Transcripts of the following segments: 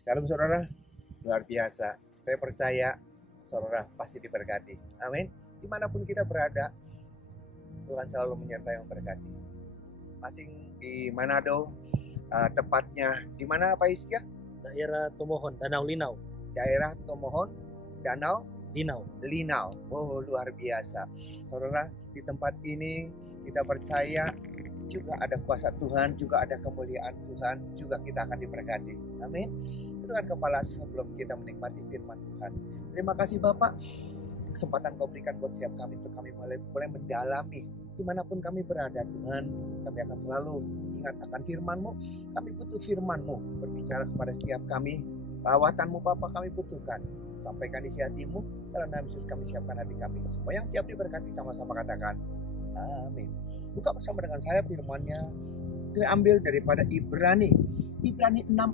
Shalom saudara, luar biasa. Saya percaya saudara pasti diberkati. Amin. Dimanapun kita berada, Tuhan selalu menyertai yang berkati. Masing di Manado, tepatnya di mana Pak Iskia? Daerah Tomohon, Danau Linau. Daerah Tomohon, Danau Linau. Linau. Oh, luar biasa. Saudara, di tempat ini kita percaya juga ada kuasa Tuhan, juga ada kemuliaan Tuhan, juga kita akan diberkati. Amin. Dengan kepala sebelum kita menikmati firman Tuhan. Terima kasih Bapak, kesempatan kau berikan buat setiap kami untuk kami boleh mendalami dimanapun kami berada. Tuhan, kami akan selalu ingat akan firman-Mu. Kami butuh firman-Mu berbicara kepada setiap kami. Lawatan-Mu Bapak kami butuhkan. Sampaikan isi hati-Mu, dalam nama Yesus kami siapkan hati kami. Semua yang siap diberkati sama-sama katakan amin. Buka bersama dengan saya firman-Nya, diambil daripada Ibrani 6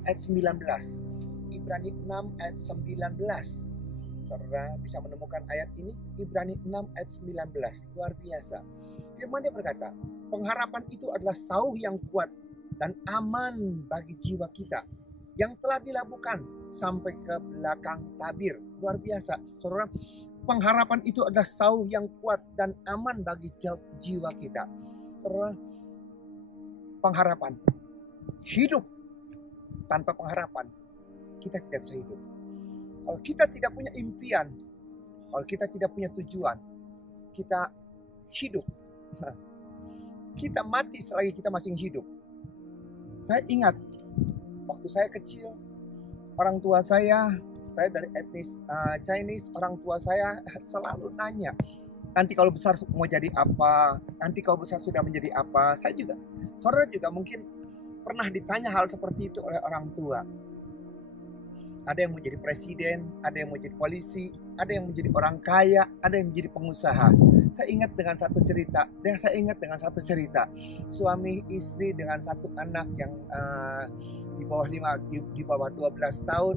ayat 19. Ibrani 6 ayat 19. Saudara bisa menemukan ayat ini, Ibrani 6 ayat 19. Luar biasa. Firman-Nya berkata, pengharapan itu adalah sauh yang kuat dan aman bagi jiwa kita yang telah dilabuhkan sampai ke belakang tabir. Luar biasa. Saudara, pengharapan itu adalah sauh yang kuat dan aman bagi jiwa kita. Saudara, pengharapan. Hidup tanpa pengharapan, kita tidak bisa hidup. Kalau kita tidak punya impian, kalau kita tidak punya tujuan, kita hidup. Kita mati selagi kita masih hidup. Saya ingat, waktu saya kecil, orang tua saya dari etnis Chinese, orang tua saya selalu nanya, nanti kalau besar mau jadi apa, nanti kalau besar sudah menjadi apa. Saya juga, saudara juga mungkin pernah ditanya hal seperti itu oleh orang tua. Ada yang mau jadi presiden, ada yang mau jadi polisi, ada yang menjadi orang kaya, ada yang menjadi pengusaha. Saya ingat dengan satu cerita. Suami istri dengan satu anak yang di bawah 12 tahun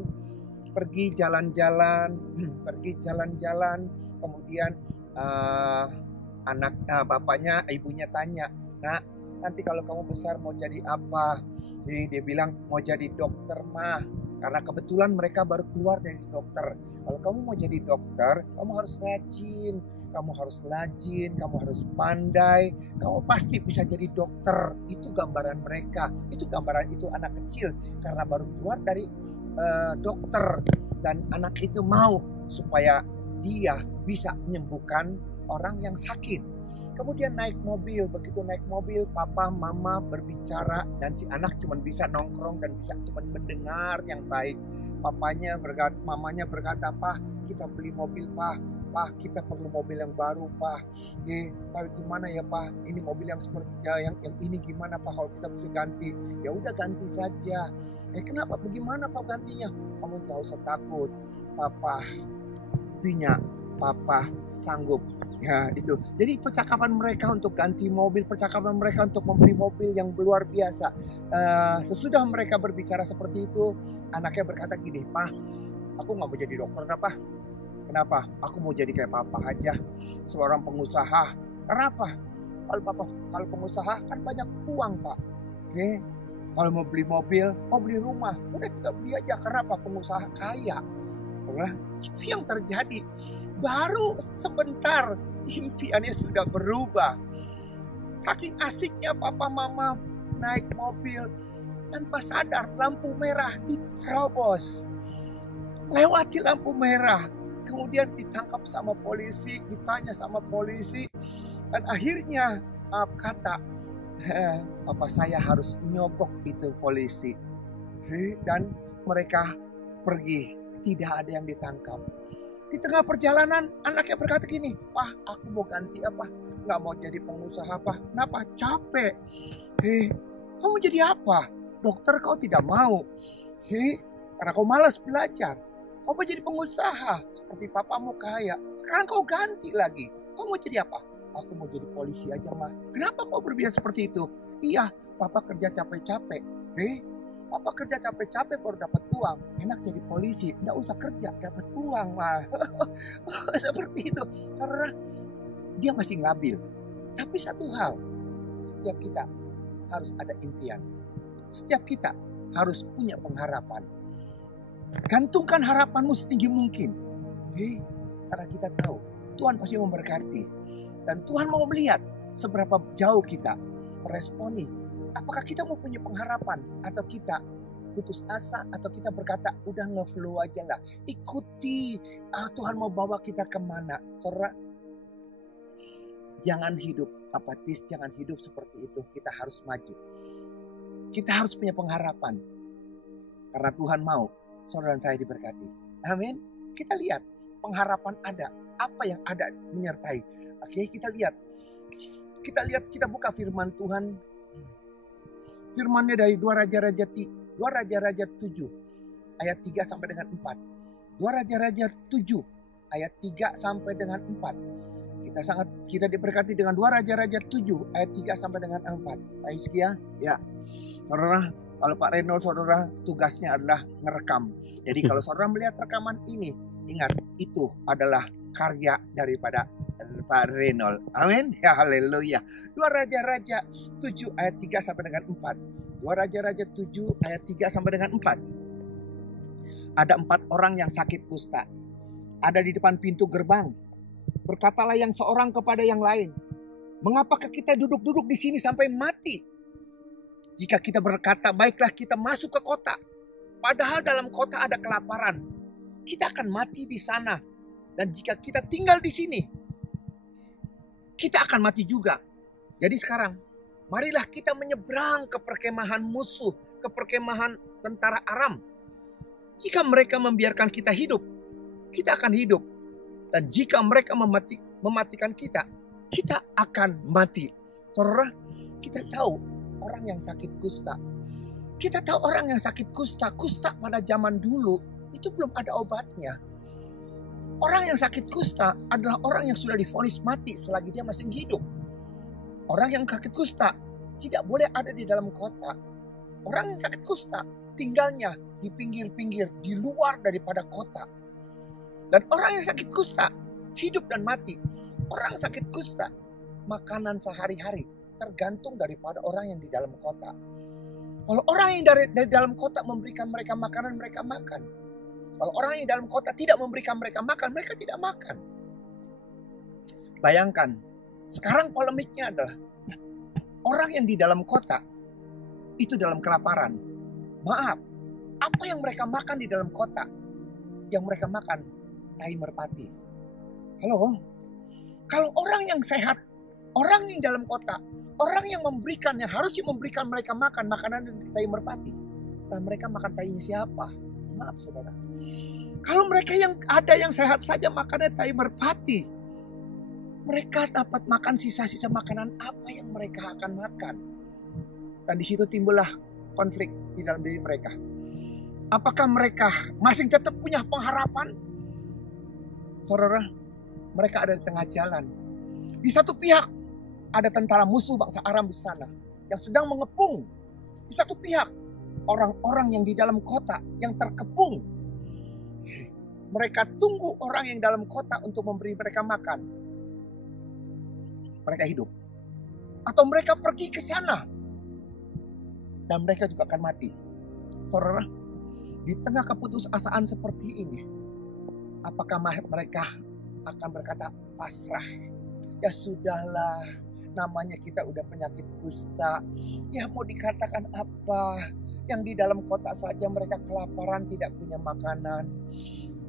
pergi jalan-jalan, kemudian bapaknya, ibunya tanya, "Nak, nanti kalau kamu besar mau jadi apa?" Jadi dia bilang, "Mau jadi dokter, mah." Karena kebetulan mereka baru keluar dari dokter. Kalau kamu mau jadi dokter, kamu harus rajin, kamu harus pandai, kamu pasti bisa jadi dokter. Itu gambaran mereka, itu anak kecil karena baru keluar dari dokter, dan anak itu mau supaya dia bisa menyembuhkan orang yang sakit. Kemudian naik mobil, begitu naik mobil, papa, mama berbicara, dan si anak cuma bisa nongkrong dan bisa cuma mendengar yang baik. Mamanya berkata, "Pak, kita beli mobil, Pak. Pak, kita perlu mobil yang baru, Pak. Tapi gimana ya, Pak? Ini mobil yang seperti yang ini gimana, Pak? Kalau kita bisa ganti, ya udah ganti saja." Kenapa? Bagaimana, Pak, gantinya? "Kamu tidak usah takut, Papa punya, Papa sanggup." Ya, itu. Jadi percakapan mereka untuk ganti mobil, percakapan mereka untuk membeli mobil yang luar biasa. Sesudah mereka berbicara seperti itu, anaknya berkata gini, "Pak, aku nggak mau jadi dokter, Pak. Kenapa? Aku mau jadi kayak Papa aja, seorang pengusaha." Kenapa? Kalau pengusaha kan banyak uang, Pak. Kalau mau beli mobil, mau beli rumah, udah kita beli aja. Kenapa? Pengusaha kaya. Nah, itu yang terjadi. Baru sebentar impiannya sudah berubah. Saking asiknya papa mama naik mobil, tanpa sadar lampu merah diterobos. Lewati lampu merah, kemudian ditangkap sama polisi, ditanya sama polisi, dan akhirnya kata, "Papa saya harus nyogok itu polisi." Dan mereka pergi, tidak ada yang ditangkap. Di tengah perjalanan anaknya berkata gini, "Pak, aku mau ganti apa? Nggak mau jadi pengusaha, Pak. Kenapa? Capek." Kamu jadi apa? Dokter kau tidak mau. Karena kau malas belajar. Kau mau jadi pengusaha seperti papamu kaya. Sekarang kau ganti lagi. Kau mau jadi apa? "Aku mau jadi polisi aja, mah." "Kenapa kau berbicara seperti itu?" "Iya, papa kerja capek-capek." "Papa kerja capek-capek baru dapat uang. Enak jadi polisi, nggak usah kerja, dapat uang, mah." Seperti itu. Karena dia masih labil. Tapi satu hal, setiap kita harus ada impian. Setiap kita harus punya pengharapan. Gantungkan harapanmu setinggi mungkin. Karena kita tahu Tuhan pasti memberkati. Dan Tuhan mau melihat seberapa jauh kita meresponi. Apakah kita mau punya pengharapan atau kita putus asa atau kita berkata udah nge-flow aja lah. Ikuti Tuhan mau bawa kita kemana. Saudara, jangan hidup apatis, jangan hidup seperti itu. Kita harus maju. Kita harus punya pengharapan. Karena Tuhan mau saudara dan saya diberkati. Amin. Kita lihat pengharapan ada. Apa yang ada menyertai. Oke, kita lihat. Kita buka firman Tuhan. Firmannya dari 2 Raja-Raja 7 ayat 3 sampai dengan 4. 2 Raja-Raja 7 ayat 3 sampai dengan 4. Kita diberkati dengan 2 Raja-Raja 7 ayat 3 sampai dengan 4. Baik sekian. Ya. Saudara, kalau Pak Reynold, saudara tugasnya adalah ngerekam. Jadi kalau saudara melihat rekaman ini, ingat itu adalah karya daripada Pak Reynold. Amin. Ya haleluya. 2 Raja-Raja 7 ayat 3 sampai dengan 4. 2 Raja-Raja 7 ayat 3 sampai dengan 4. Ada 4 orang yang sakit kusta. Ada di depan pintu gerbang. Berkatalah yang seorang kepada yang lain, mengapakah kita duduk-duduk di sini sampai mati? Jika kita berkata, baiklah kita masuk ke kota. Padahal dalam kota ada kelaparan. Kita akan mati di sana. Dan jika kita tinggal di sini, kita akan mati juga. Jadi sekarang, marilah kita menyeberang ke perkemahan musuh, ke perkemahan tentara Aram. Jika mereka membiarkan kita hidup, kita akan hidup. Dan jika mereka mematikan kita, kita akan mati. Saudara, kita tahu orang yang sakit kusta. Kita tahu orang yang sakit kusta. Kusta pada zaman dulu itu belum ada obatnya. Orang yang sakit kusta adalah orang yang sudah divonis mati selagi dia masih hidup. Orang yang sakit kusta tidak boleh ada di dalam kota. Orang yang sakit kusta tinggalnya di pinggir-pinggir, di luar daripada kota. Dan orang yang sakit kusta hidup dan mati. Orang sakit kusta makanan sehari-hari tergantung daripada orang yang di dalam kota. Kalau orang yang dari dalam kota memberikan mereka makanan, mereka makan. Kalau orang yang dalam kota tidak memberikan mereka makan, mereka tidak makan. Bayangkan, sekarang polemiknya adalah orang yang di dalam kota itu dalam kelaparan. Maaf, apa yang mereka makan di dalam kota? Yang mereka makan tai merpati. Halo? Kalau orang yang sehat, orang yang dalam kota, orang yang memberikan, yang harusnya memberikan mereka makan makanan tai merpati. Nah, mereka makan tainya siapa? Maaf saudara. Kalau mereka yang ada yang sehat saja makannya tai merpati, mereka dapat makan sisa-sisa makanan apa yang mereka akan makan. Dan di situ timbullah konflik di dalam diri mereka. Apakah mereka masih tetap punya pengharapan? Saudara, mereka ada di tengah jalan. Di satu pihak ada tentara musuh bangsa Aram di sana yang sedang mengepung. Di satu pihak orang-orang yang di dalam kota yang terkepung. Mereka tunggu orang yang dalam kota untuk memberi mereka makan. Mereka hidup. Atau mereka pergi ke sana. Dan mereka juga akan mati. Saudara, di tengah keputusasaan seperti ini, apakah mereka akan berkata pasrah? Ya sudahlah, namanya kita udah penyakit kusta. Ya mau dikatakan apa? Yang di dalam kota saja mereka kelaparan, tidak punya makanan.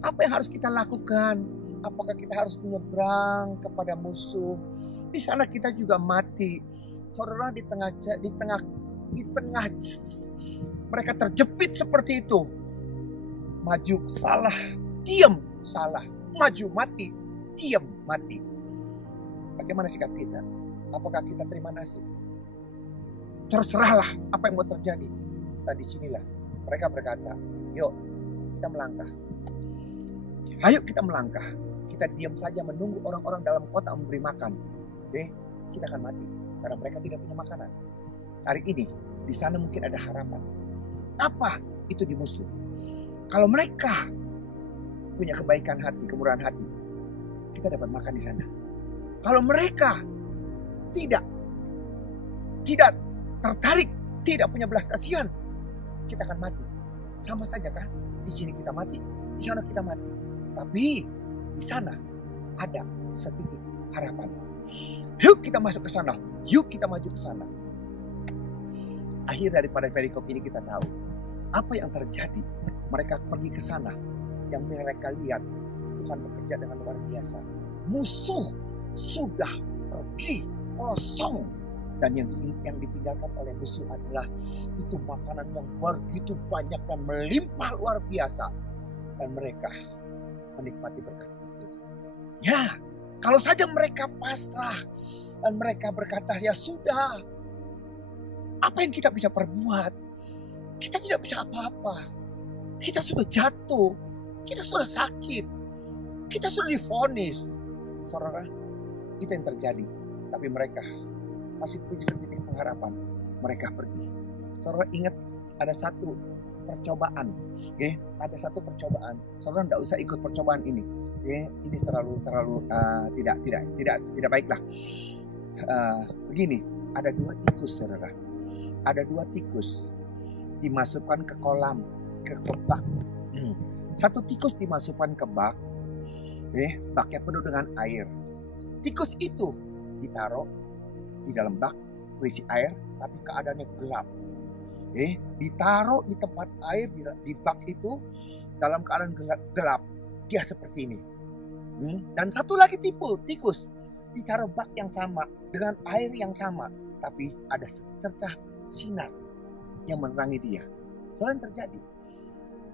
Apa yang harus kita lakukan? Apakah kita harus menyeberang kepada musuh? Di sana kita juga mati. Saudara, di tengah mereka terjepit seperti itu. Maju salah, diam salah. Maju mati, diam mati. Bagaimana sikap kita? Apakah kita terima nasib? Terserahlah apa yang mau terjadi. Dan disinilah mereka berkata, yuk kita melangkah. Ayo kita melangkah. Kita diam saja menunggu orang-orang dalam kota memberi makan. Kita akan mati. Karena mereka tidak punya makanan. Hari ini, di sana mungkin ada harapan. Apa itu di musuh? Kalau mereka punya kebaikan hati, kemurahan hati, kita dapat makan di sana. Kalau mereka tidak tertarik, tidak punya belas kasihan, kita akan mati. Sama saja kan? Di sini kita mati, di sana kita mati. Tapi di sana ada setitik harapan. Yuk kita masuk ke sana. Yuk kita maju ke sana. Akhir daripada perikop ini kita tahu apa yang terjadi. Mereka pergi ke sana. Yang mereka lihat Tuhan bekerja dengan luar biasa. Musuh sudah pergi kosong. Dan yang ditinggalkan oleh musuh adalah itu makanan yang begitu banyak dan melimpah luar biasa. Dan mereka menikmati berkat itu. Ya, kalau saja mereka pasrah dan mereka berkata, ya sudah, apa yang kita bisa perbuat? Kita tidak bisa apa-apa. Kita sudah jatuh, kita sudah sakit, kita sudah divonis. Saudara, itu yang terjadi. Tapi mereka masih punya setitik pengharapan. Mereka pergi. Saudara ingat ada satu percobaan. Ada satu percobaan. Saudara tidak usah ikut percobaan ini. Ini terlalu tidak baiklah. Begini, ada 2 tikus, saudara. Ada 2 tikus dimasukkan ke kolam, ke bak. Satu tikus dimasukkan ke bak, baknya penuh dengan air. Tikus itu ditaruh di dalam bak berisi air, tapi keadaannya gelap. Ditaruh di tempat air di bak itu dalam keadaan gelap. Dia seperti ini. Dan satu lagi tikus ditaruh bak yang sama dengan air yang sama, tapi ada secercah sinar yang menerangi dia. Soalnya yang terjadi,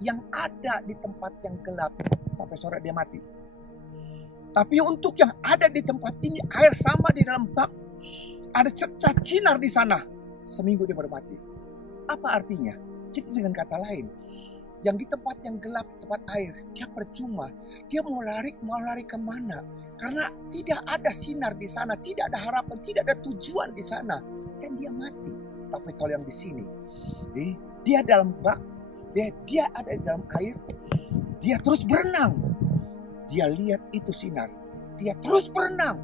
yang ada di tempat yang gelap sampai sore dia mati. Tapi untuk yang ada di tempat ini, air sama di dalam bak, ada cercah sinar di sana, seminggu dia baru mati. Apa artinya? Jadi dengan kata lain, yang di tempat yang gelap, tempat air, dia percuma. Dia mau lari kemana? Karena tidak ada sinar di sana, tidak ada harapan, tidak ada tujuan di sana, dan dia mati. Tapi kalau yang di sini, dia dalam bak, dia ada di dalam air, dia terus berenang. Dia lihat itu sinar, dia terus berenang.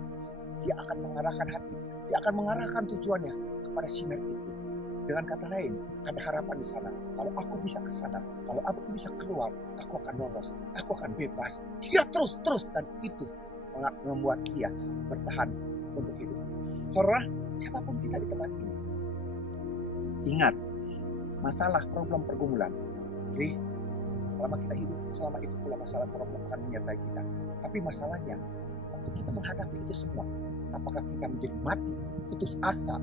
Dia akan mengarahkan hati, dia akan mengarahkan tujuannya kepada sinar itu. Dengan kata lain, ada harapan di sana. Kalau aku bisa ke sana, kalau aku bisa keluar, aku akan lolos, aku akan bebas. Dia terus, dan itu membuat dia bertahan untuk hidup. Saudara, siapapun kita di tempat ini, ingat, masalah, problem, pergumulan. Selama kita hidup, selama itu pula masalah problem akan menyertai kita. Tapi masalahnya, waktu kita menghadapi itu semua, apakah kita menjadi mati, putus asa,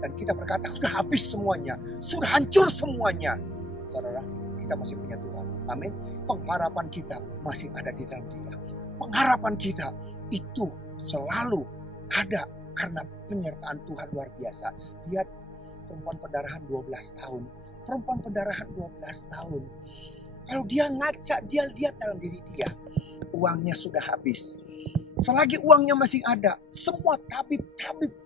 dan kita berkata, sudah habis semuanya, sudah hancur semuanya. Saudara, kita masih punya Tuhan. Amin. Pengharapan kita masih ada di dalam Dia. Pengharapan kita itu selalu ada karena penyertaan Tuhan luar biasa. Lihat perempuan pendarahan 12 tahun. Perempuan pendarahan 12 tahun. Kalau dia ngaca, dia lihat dalam diri dia, uangnya sudah habis. Selagi uangnya masih ada, semua tabib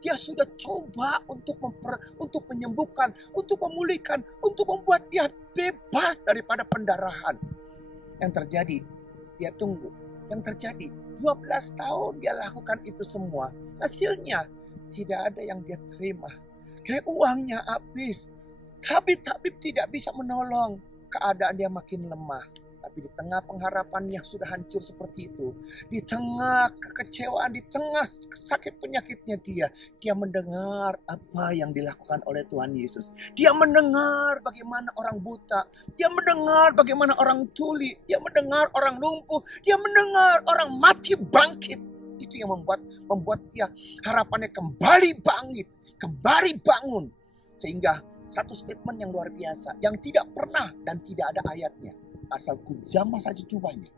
dia sudah coba untuk menyembuhkan, untuk memulihkan, untuk membuat dia bebas daripada pendarahan. Yang terjadi, dia tunggu. Yang terjadi, 12 tahun dia lakukan itu semua. Hasilnya, tidak ada yang dia terima. Kayak uangnya habis. Tabib tidak bisa menolong. Keadaan dia makin lemah. Tapi di tengah pengharapan yang sudah hancur seperti itu, di tengah kekecewaan, di tengah sakit penyakitnya dia mendengar apa yang dilakukan oleh Tuhan Yesus. Dia mendengar bagaimana orang buta, dia mendengar bagaimana orang tuli, dia mendengar orang lumpuh, dia mendengar orang mati bangkit. Itu yang membuat dia harapannya kembali bangkit, kembali bangun. Sehingga satu statement yang luar biasa, yang tidak pernah dan tidak ada ayatnya. Asal ku jamah saja jubahnya,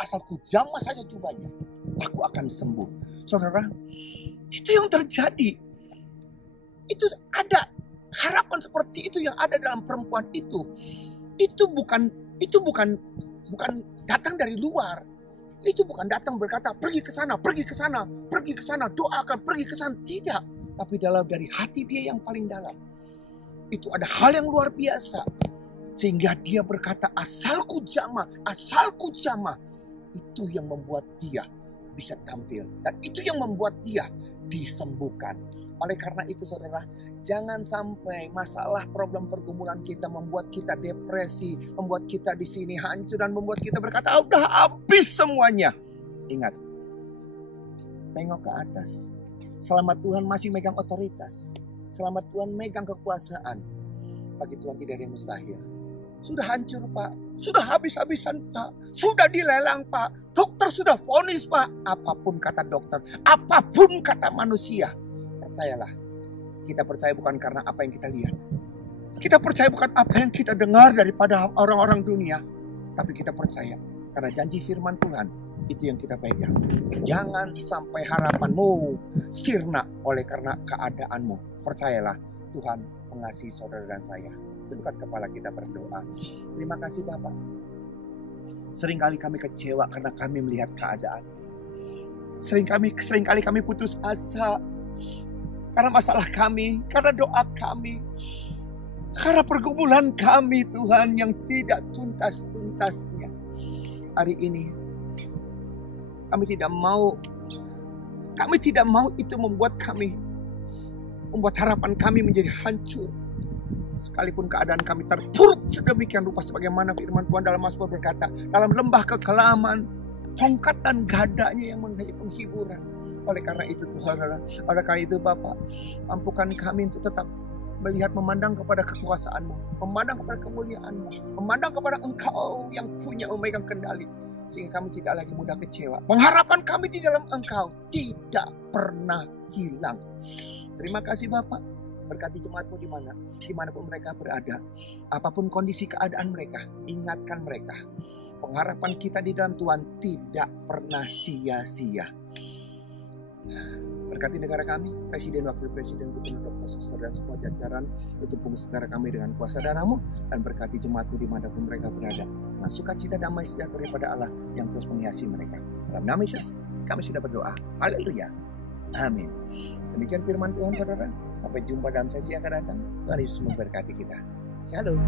asal ku jamah saja jubahnya, aku akan sembuh. Saudara, itu yang terjadi. Itu ada harapan seperti itu yang ada dalam perempuan itu. Itu bukan datang dari luar. Itu bukan datang berkata pergi ke sana, doakan, pergi ke sana. Tidak, tapi dari hati dia yang paling dalam. Itu ada hal yang luar biasa. Sehingga dia berkata asalku jamah. Itu yang membuat dia bisa tampil. Dan itu yang membuat dia disembuhkan. Oleh karena itu saudara, Jangan sampai masalah problem pergumulan kita membuat kita depresi, membuat kita di sini hancur dan membuat kita berkata, udah habis semuanya. Ingat, tengok ke atas. Selama Tuhan masih megang otoritas, selama Tuhan megang kekuasaan, bagi Tuhan tidak ada yang mustahil. Sudah hancur Pak, sudah habis-habisan Pak, sudah dilelang Pak, dokter sudah vonis Pak. Apapun kata dokter, apapun kata manusia, percayalah. Kita percaya bukan karena apa yang kita lihat. Kita percaya bukan apa yang kita dengar daripada orang-orang dunia. Tapi kita percaya karena janji firman Tuhan, itu yang kita pegang. Jangan sampai harapanmu sirna oleh karena keadaanmu. Percayalah, Tuhan mengasihi saudara dan saya. Tundukkan kepala kita berdoa. Terima kasih Bapak. Seringkali kami kecewa karena kami melihat keadaan. Seringkali kami putus asa karena masalah kami, karena doa kami, karena pergumulan kami Tuhan yang tidak tuntas-tuntasnya. Hari ini kami tidak mau itu membuat harapan kami menjadi hancur. Sekalipun keadaan kami terpuruk sedemikian rupa sebagaimana firman Tuhan dalam Mazmur berkata, dalam lembah kekelaman, tongkat dan gadanya yang menjadi penghiburan. Oleh karena itu Tuhan, oleh karena itu Bapak, mampukan kami untuk tetap melihat, memandang kepada kekuasaan-Mu, memandang kepada kemuliaan-Mu, memandang kepada Engkau yang punya memegang kendali, sehingga kami tidak lagi mudah kecewa. Pengharapan kami di dalam Engkau tidak pernah hilang. Terima kasih Bapak. Berkati jemaat-Mu dimanapun mereka berada. Apapun kondisi keadaan mereka, ingatkan mereka. Pengharapan kita di dalam Tuhan tidak pernah sia-sia. Berkati negara kami, Presiden, Wakil Presiden, Gubernur, Dokter, Suster, dan semua jajaran. Tutup punggung negara kami dengan kuasa darah-Mu. Dan berkati jemaat-Mu dimanapun mereka berada. Dengan sukacita damai sejahtera daripada Allah yang terus menghiasi mereka. Dalam nama Yesus, kami sudah berdoa. Haleluya. Amin. Demikian firman Tuhan saudara. Sampai jumpa dalam sesi yang akan datang. Tuhan Yesus memberkati kita. Shalom.